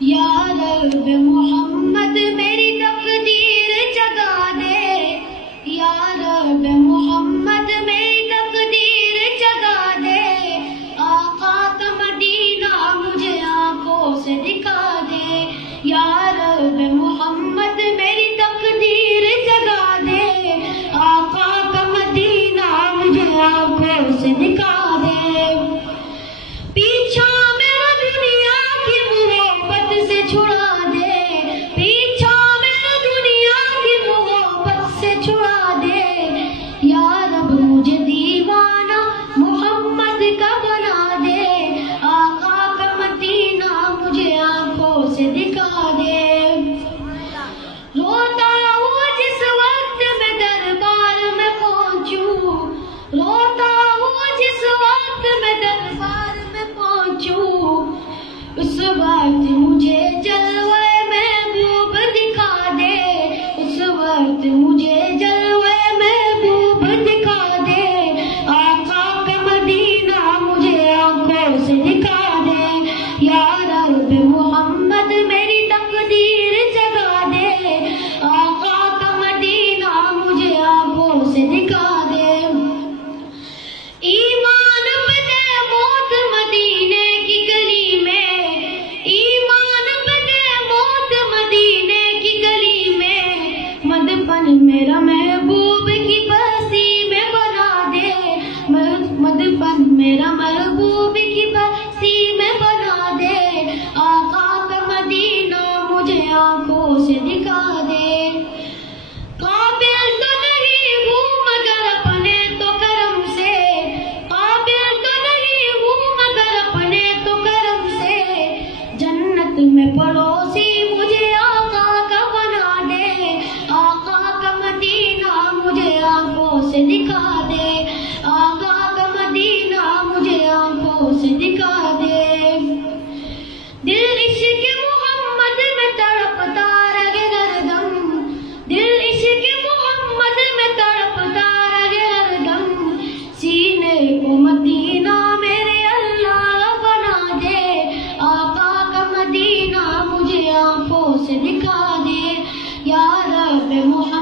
یا رب محمد میری تقدیر جگا دے، یا رب محمد میری تقدیر جگا دے، آقا کا مدینہ مجھے آنکھوں سے دکھا دے، یا رب محمد میری تقدیر جگا دے، آقا کا مدینہ مجھے آنکھوں سے دکھا دے، پیچھا میرا دنیا کی محبت سے چھڑا دے، پیچھا میرا دنیا کی محبت سے چھڑا دے، یا رب مجھے دیوانہ محمد کا بنا دے، آقا کا مدینہ مجھے آنکھوں سے دکھا دے، روتا ہوں جس وقت میں دربار میں پہنچوں، روتا ہوں جس وقت میں دربار میں پہنچوں، اس وقت مجھے جلوہ محبوب دکھا دے، اس وقت مجھے جلوہ محبوب دکھا دے، آقا کا مدینہ مجھے آنکھوں سے دکھا دے، یا رب محمد میری تقدیر جگا دے، آقا کا مدینہ مجھے آنکھوں سے دکھا دے، ایمان پہ دے موت مدینے کی گلی میں، ایمان پہ دے موت مدینے کی گلی میں، مدفن میرا محبوب کی بستی میں بنا دے، مدفن میرا محبوب کی بستی میں بنا دے، آقا کا مدینہ مجھے آنکھوں سے دکھا دے، قابل تو نہیں ہوں مگر اپنے تو کرم سے، قابل تو نہیں ہوں مگر اپنے تو کرم سے، جنت میں پڑوسی مجھے آقا کا بنا دے، آقا کا مدینہ مجھے آنکھوں سے دکھا دے، آقا کا مدینہ مجھے آنکھوں سے دکھا دے، دل عشق محمد میں تڑپتا رہے ہر دم، دل عشق محمد میں تڑپتا رہے ہر دم، سینے کو مدینہ میرے اللہ بنا دے، آقا کا مدینہ مجھے آنکھوں سے دکھا دے، یا رب محمد